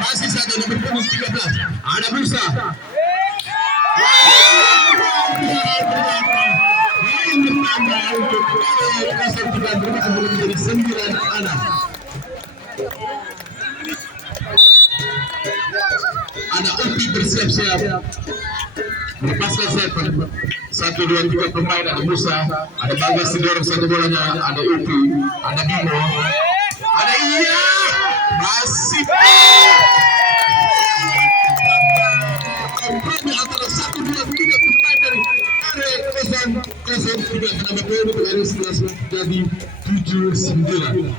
masih satu nomor punggung 13 ada Musa. Untuk kasar kita berubah sebelum menjadi 9 anak. Anak Upi bersiap-siap melepaskan server. 1, 2, 3 pemain. Ada Musa, ada Bagas didorong satu bolanya, ada Upi, ada Bimo, ada Iya, masih kompromi antara 1, 2, 3 pemain dari area 0-0-3 kenapa poin untuk area 11 jadi 7-9.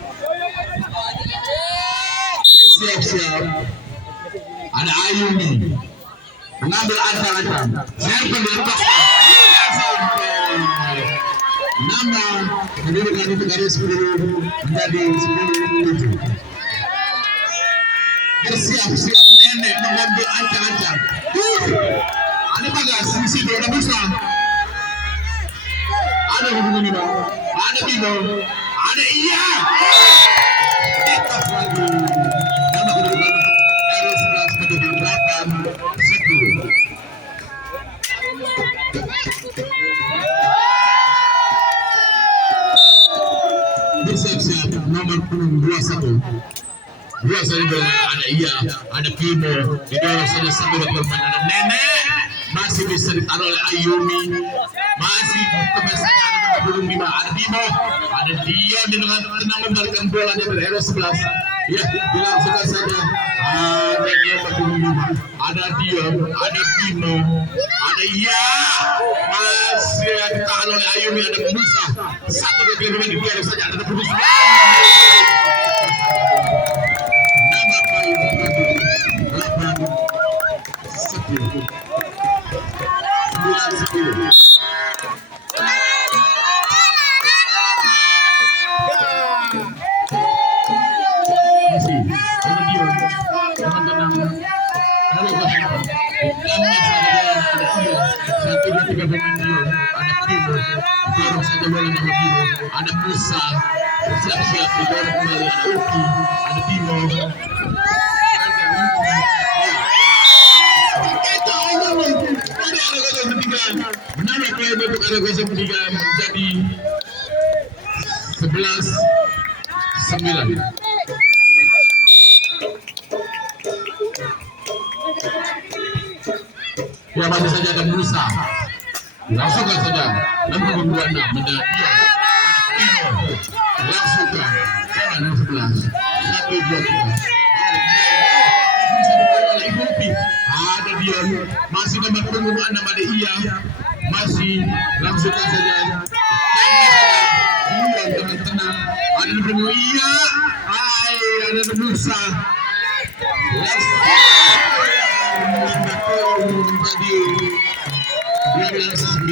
Siap-siap. Ada Ayumi mengambil ancang-ancang. Server dilepaskan. Tidak sampai. Nama mendudukan untuk area 10 menjadi 10-7. Bersiap-siap Nenek mengambil ancang-ancang. Ada Bagas di situ, ada Musa, ada hubungan ini, ada Bimo, ada Iya. Kita lagi. Nama kedudukan area 11 menjadi 8-10. Bersiap-siap nomor punggung 21. Dua saja ada Iya, ada Bimo, didorong saja sambil bermain, ada Nenek, masih bisa ditaruh oleh Ayumi, masih kembali ada belum Bima, ada Bimo, ada Dion dengan tenang membalikan bola dari area 11. Ya, dilangsungkan saja. Ada Dion, ada Dion, ada Bimo, ada Iya, masih ditahan oleh Ayumi, ada Musa. 1, 2, 3 didorong saja, ada Bimo. Ada Musa, siap-siap didorong kembali, ada Uki, ada Bimo, menambah poin untuk area 03 menjadi 11-9. Ya, masih saja ada Musa, langsungkan saja 6-26 menjadi langsungkan jangan 11 1, 2, 3 ada Dion, masih nomor punggung 6 ada Iya, masih langsungkan saja Dion tenang-tenang, ada nomor punggung Iya, ada Musa, menjadi 12-9.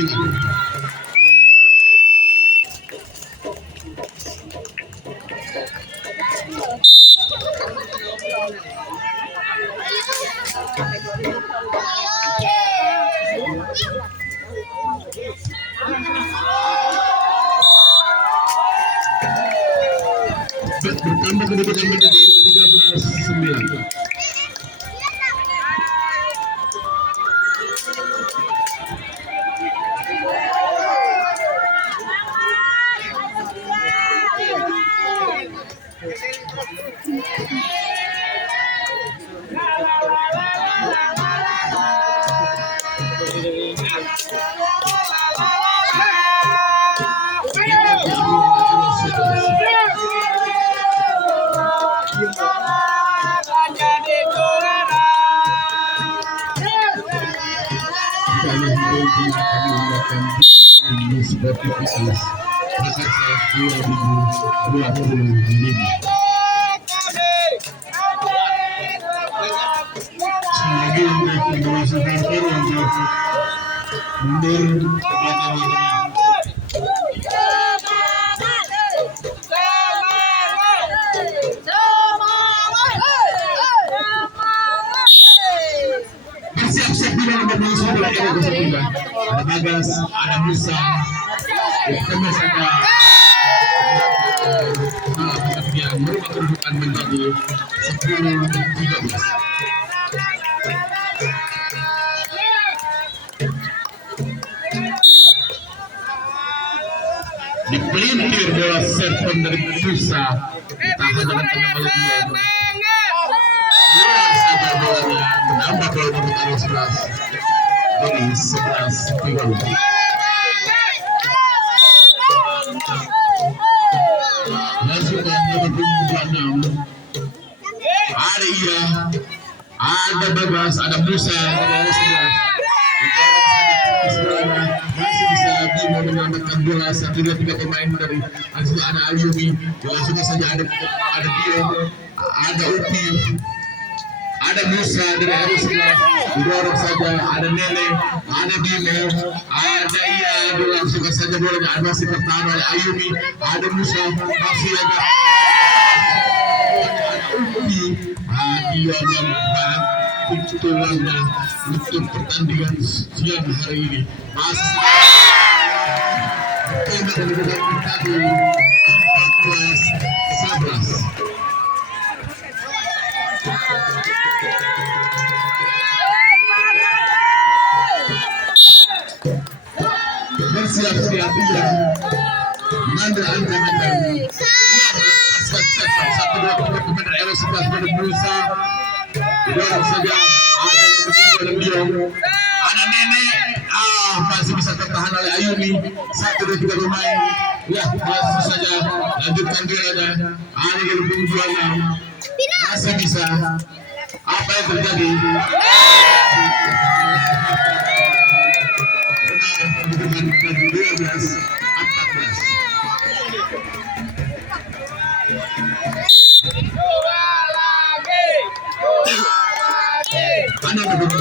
Bertambah kedudukan menjadi 13-9. Seperti itu, maka saya 2025. Lagi untuk kedua supporter untuk mundur ke belakang. Bersiap-siap di dalam bermusuh dari area 03. Ada Bagas, ada Musa, kemudian ada pekerjaan merubah kedudukan menjadi 10-13. Dipelintir bola serpon dari Musa, ditahan dengan tengah malam luar saja bolanya, menambah bola di utara 11 jadi 11-13. Masukkan nomor 26 ada Iya, ada Bagas, ada Musa, ada 11 masih bisa Bimo menyelamatkan bola. 1-2-3 pemain dari ada Ayumi, langsung saja ada Dio, ada Upi, ada Musa dari RS11, didorong saja ada Nene, ada Bimo, ada Iya, langsung saja bolanya ada masih tertahan oleh Ayumi, ada Musa, masih ada Upi, Dio yang tulangnya untuk pertandingan siang hari ini masih tadi 14-11. Bersiap-siap Iya mengambil ancaman satu dua pemain RS11 berusaha didorong saja ada Dio, ada Nenek, masih bisa tertahan oleh Ayumi. 1-2-3 pemain, ya masih saja lanjutkan duelnya. Ada yang berjuang masih bisa. Apa yang terjadi? Menang 12-14. Ada beberapa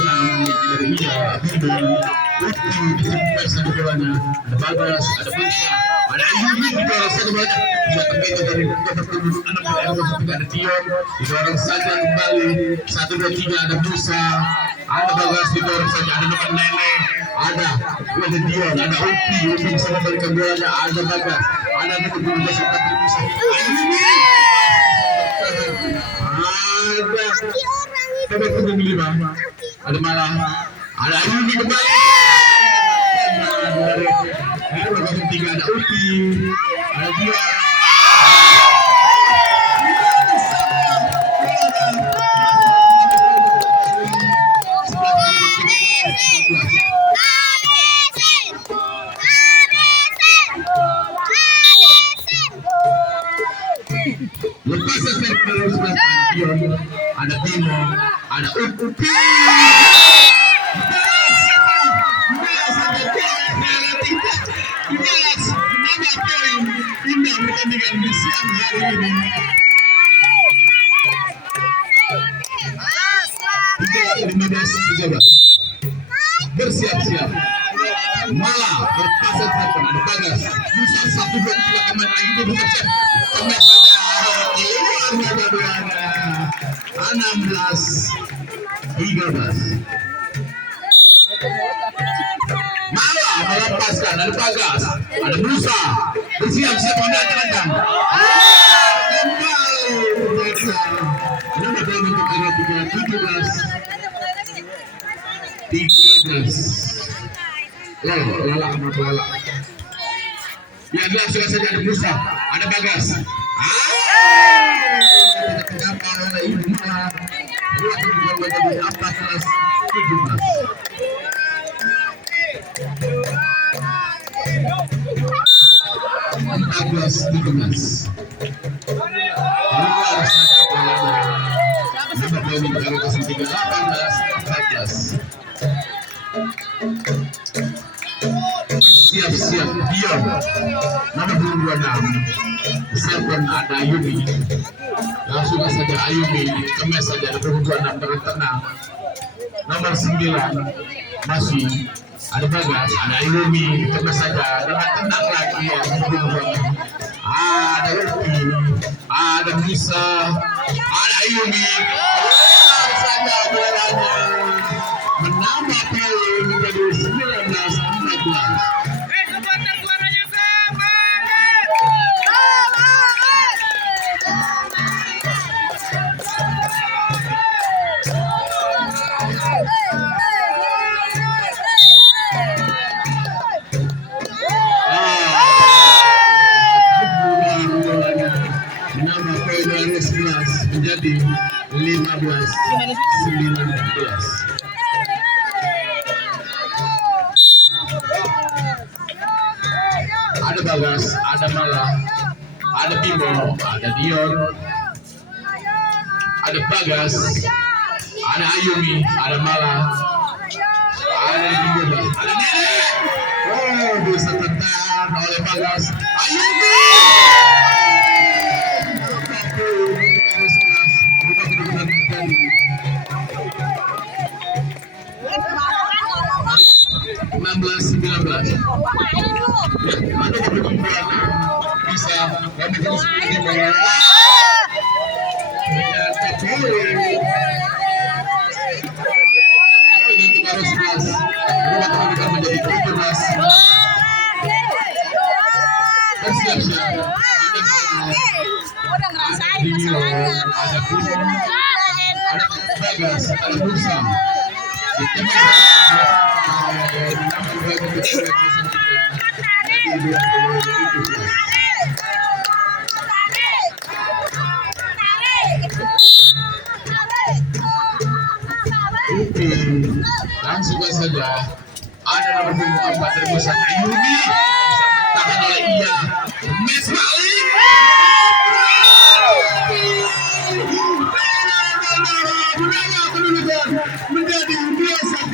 dari Iya, Bidon, Upi di satu bolanya, ada Bagas, ada Musa, ada Ayumi di bawah satu bola, bisa terkait dari bertemu anak muda ada Dion, didorong saja kembali 1-2-3 ada Musa, ada Bagas didorong saja ada nomor Nene, ada Dion, ada Upi bisa memberikan bolanya, ada Bagas, ada nomor 12 sempat Musa, Ayumi, ada nomor 5, ada malah ada Ayumi kembali dari tiga ada Upi, ada dia lepas ada Bimo, ada Upi. Pertandingan di siang hari ini 15-13 bersiap-siap malah berpasang telepon ada Bagas Musa 1-2-3 pemain Ayumi bersiap kemet saja keluar 16-13 malah melepaskan ada Bagas ada Musa bersiap-siap mengambil tendang kembali untuk area 17-13 lala amat lala ya dia sudah saja ada Musa ada Bagas tidak oleh Ibu malah 14-13 luar saja nama poin kalau kasih 18-14 siap-siap Dion nama 26 serpon ada Ayumi langsung saja Ayumi kemes saja ada 26 dengan tenang nomor 9 masih ada Bagas, ada Ayumi, kemes saja dengan tenang lagi ya. Ada Upi, ada Musa, ada Ayumi, keluar saja bolanya menambah poin menjadi 19-14. 15-19. Ada Bagas, ada Mala, ada Bimo, ada Dion, ada Bagas, ada Ayumi, ada Mala, ada Bimo, ada Nenek. Oh, bisa tertahan oleh Bagas. Ayumi. Bisa kami terus bagaimana? Oh, ini untuk harus kelas. Rumah kita menjadi 17. Bersiap-siap. Udah ngerasain masalahnya. Ada Bimo, ada Bagas, ada Musa. Langsung saja ada nomor punggung 4 dari Musa Ayumi bisa tahan oleh Iya Mes balik menjadi 2-1.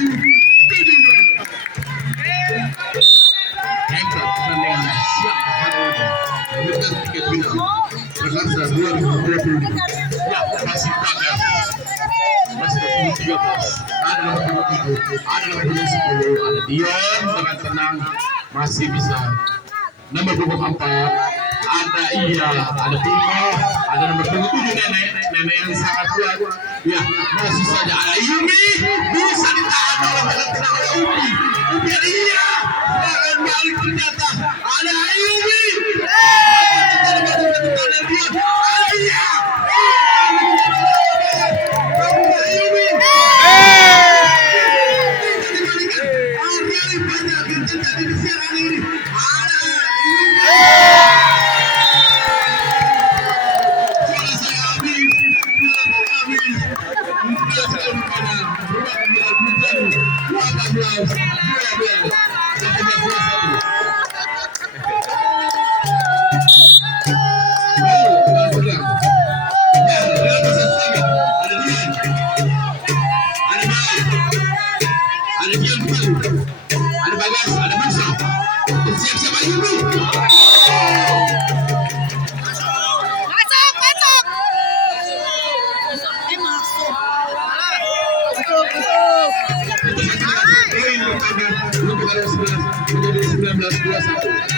Hebat pertandingan siap hari ini memberikan tiket final Jakarta 2020. Ya, masih Bagas, masih 13, ada nomor 27, ada nomor 10, ada Dion dengan tenang masih bisa. Nomor 24 ada Iya, ada Bimo, ada nomor 27 Nenek yang sangat kuat. Ya, masih saja ada Ayumi bisa ditahan oleh Upi. Upi ada Iya, akan balik ternyata ada Ayumi. Ada Bagas, ada Musa. Siap-siap Ayumi. Masuk. 19-21.